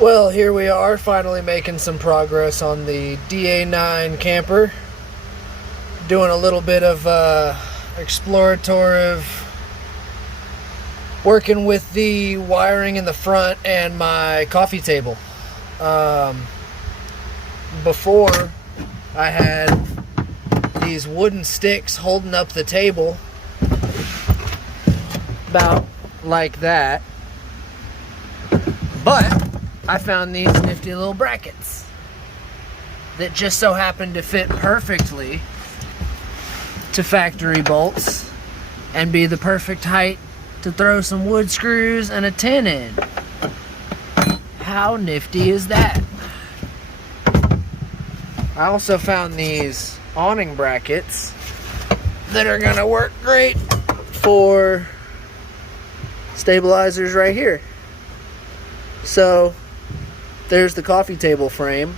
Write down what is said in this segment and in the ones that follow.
Well, here we are, finally making some progress on the DA9 camper. Doing a little bit of explorative working with the wiring in the front and my coffee table. Before, I had these wooden sticks holding up the table about like that, but I found these nifty little brackets that just so happen to fit perfectly to factory bolts and be the perfect height to throw some wood screws and a tin in. How nifty is that? I also found these awning brackets that are gonna work great for stabilizers right here. So there's the coffee table frame.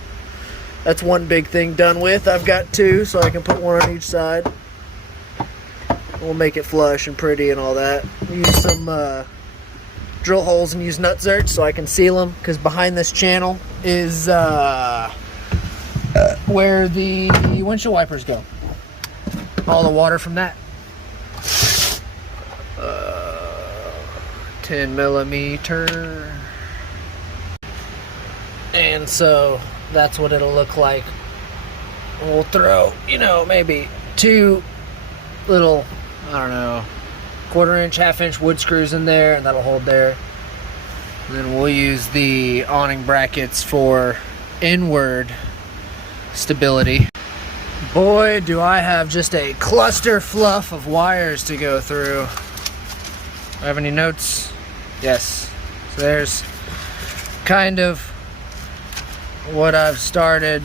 That's one big thing done with. I've got two, so I can put one on each side. We'll make it flush and pretty and all that. Use some drill holes and use nut zerts so I can seal them, because behind this channel is where the windshield wipers go. All the water from that. 10 millimeter. And so that's what it'll look like. We'll throw, maybe two little, I don't know, 1/4 inch, 1/2 inch wood screws in there, and that'll hold there. And then we'll use the awning brackets for inward stability. Boy, do I have just a cluster fluff of wires to go through. I have any notes? Yes. So there's kind of what I've started.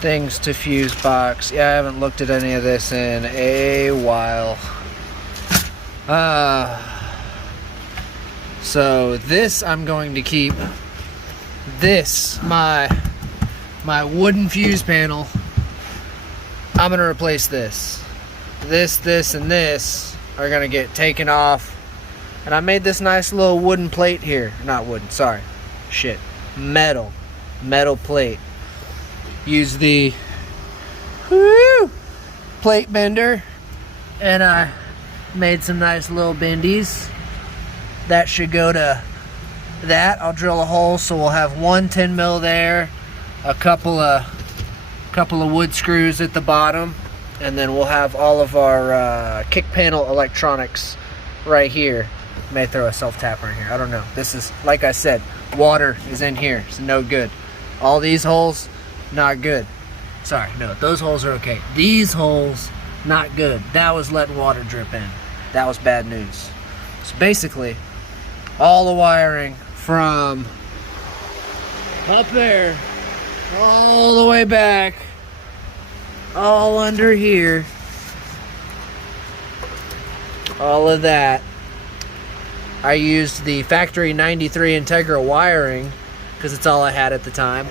Things to fuse box. Yeah, I haven't looked at any of this in a while. So this I'm going to keep. This, my wooden fuse panel, I'm gonna replace this. This, and this are gonna get taken off. And I made this nice little wooden plate here. Not wooden, sorry. Shit. Metal plate. Use the plate bender, and I made some nice little bendies. That should go to that. I'll drill a hole so we'll have one 10 mil there, a couple of wood screws at the bottom, and then we'll have all of our kick panel electronics right here. May throw a self-tapper in here, I don't know. This is, like I said, water is in here, it's no good. All these holes, not good. Sorry, no, those holes are okay. These holes, not good. That was letting water drip in. That was bad news. So basically, all the wiring from up there, all the way back, all under here, all of that, I used the factory 93 Integra wiring because it's all I had at the time.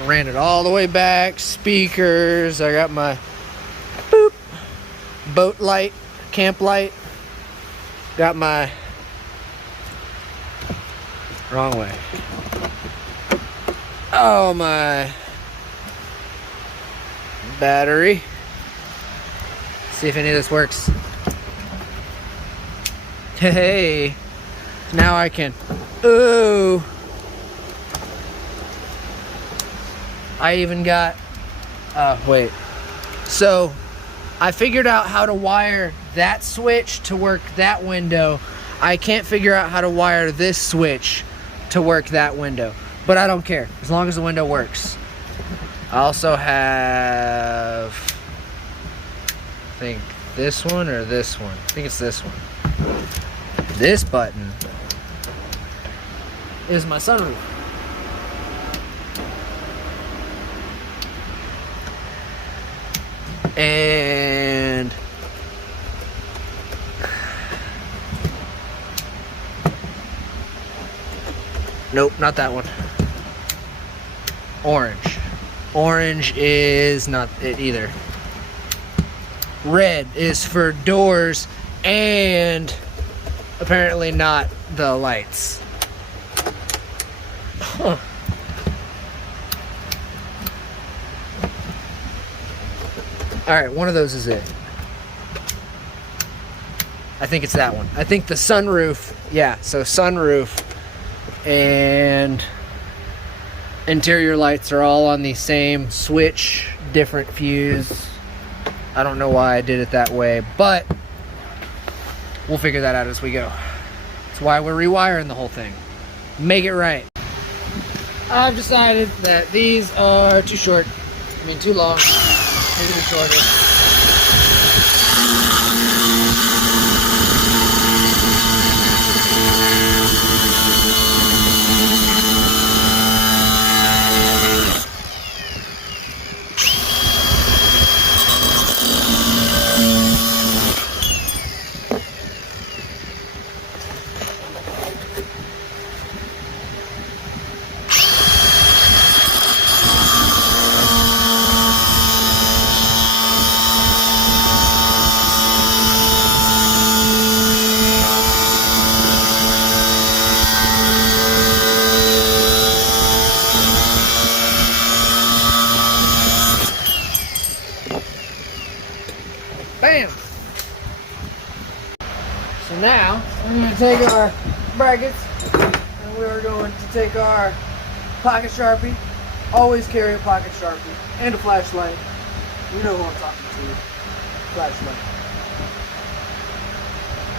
I ran it all the way back, speakers, I got my boat light, camp light, got my, wrong way, oh, my battery. See if any of this works. Hey, now I can, ooh. I even got, wait. So, I figured out how to wire that switch to work that window. I can't figure out how to wire this switch to work that window. But I don't care, as long as the window works. I also have, I think this one or this one. I think it's this one. This button is my sunroof. And nope, not that one. Orange. Orange is not it either. Red is for doors and apparently not the lights. Huh. Alright, one of those is it. I think it's that one. I think the sunroof, yeah, so sunroof and interior lights are all on the same switch, different fuse. I don't know why I did it that way, but we'll figure that out as we go. That's why we're rewiring the whole thing. Make it right. I've decided that these are too short. I mean, too long. Maybe shorter. Bam! So now, we're going to take our brackets and we're going to take our pocket Sharpie. Always carry a pocket Sharpie and a flashlight. You know who I'm talking to. Flashlight.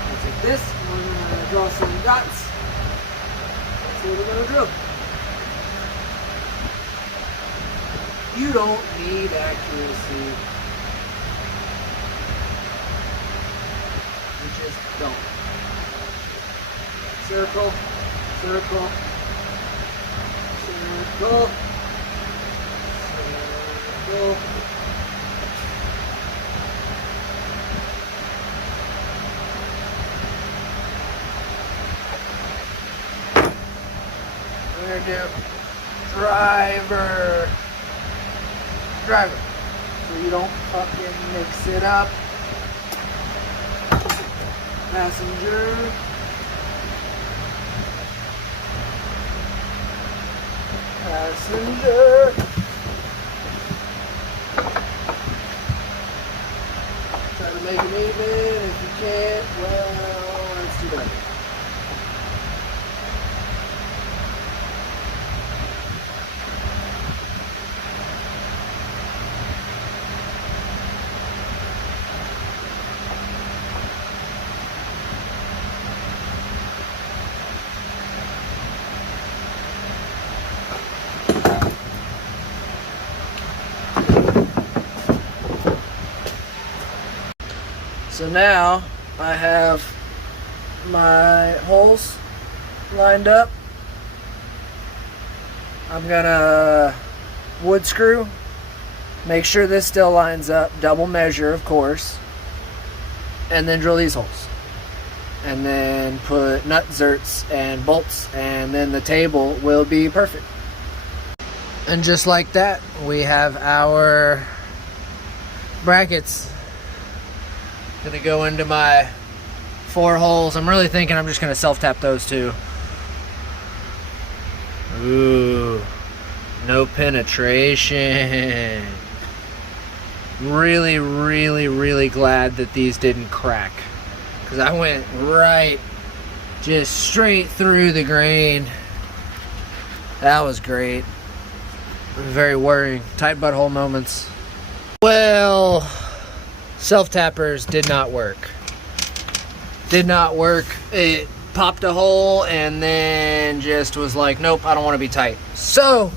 We'll take this and we're going to draw some dots. That's what we're going to drill. You don't need accuracy. Just don't. Circle, circle, circle, circle. We're gonna do driver, driver, so you don't fucking mix it up. Passenger, passenger. Try to make it even. If you can't, well, that's too bad. So now I have my holes lined up. I'm gonna wood screw, make sure this still lines up, double measure of course, and then drill these holes. And then put nut zerts and bolts, and then the table will be perfect. And just like that, we have our brackets. Gonna go into my 4 holes. I'm really thinking I'm just gonna self-tap those too. Ooh, no penetration. Really, really, really glad that these didn't crack, because I went right, just straight through the grain. That was great. Very worrying. Tight butthole moments. Well, self-tappers did not work. Did not work. It popped a hole and then just was like, nope, I don't want to be tight. So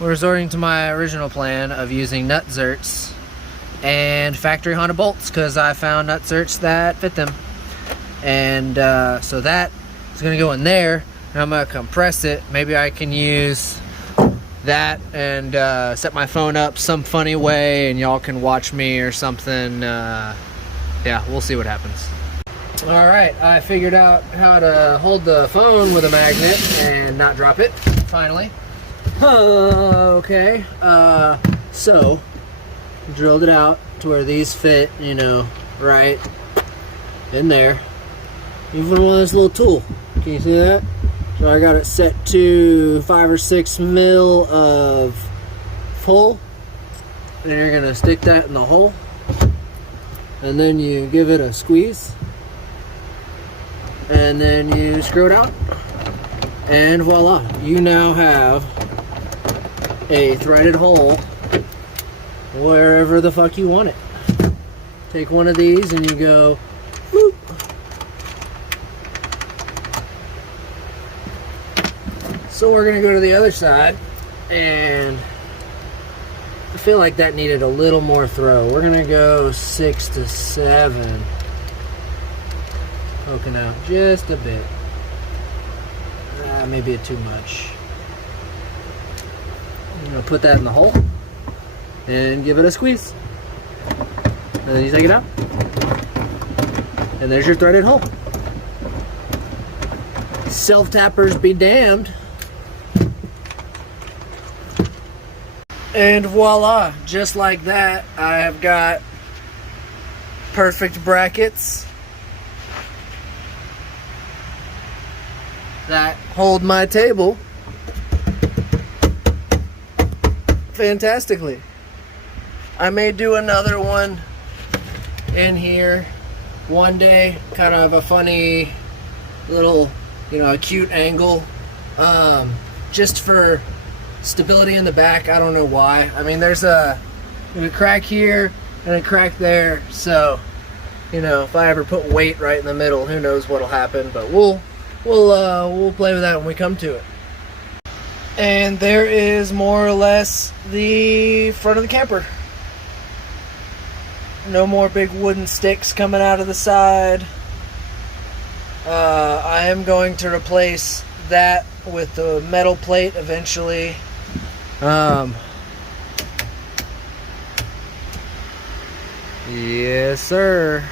we're resorting to my original plan of using nut zerts and factory Honda bolts, because I found nut zerts that fit them. And so that is going to go in there, and I'm going to compress it. Maybe I can use that and set my phone up some funny way and y'all can watch me or something. Yeah, we'll see what happens. All right, I figured out how to hold the phone with a magnet and not drop it, finally. Okay, so drilled it out to where these fit, you know, right in there. Even with this little tool, can you see that? So I got it set to 5 or 6 mil of pull. And you're gonna stick that in the hole. And then you give it a squeeze. And then you screw it out. And voila, you now have a threaded hole wherever the fuck you want it. Take one of these and you go, whoop. So we're gonna go to the other side, and I feel like that needed a little more throw. We're gonna go 6 to 7. Poking out just a bit. Maybe too much. I'm gonna put that in the hole and give it a squeeze. And then you take it out. And there's your threaded hole. Self-tappers be damned. And voila, just like that, I have got perfect brackets that hold my table fantastically. I may do another one in here one day, kind of a funny little, acute angle, just for stability in the back. I don't know why. I mean, there's a crack here and a crack there, so if I ever put weight right in the middle, who knows what'll happen, but we'll play with that when we come to it. And there is more or less the front of the camper. No more big wooden sticks coming out of the side. I am going to replace that with the metal plate eventually. Yes, sir.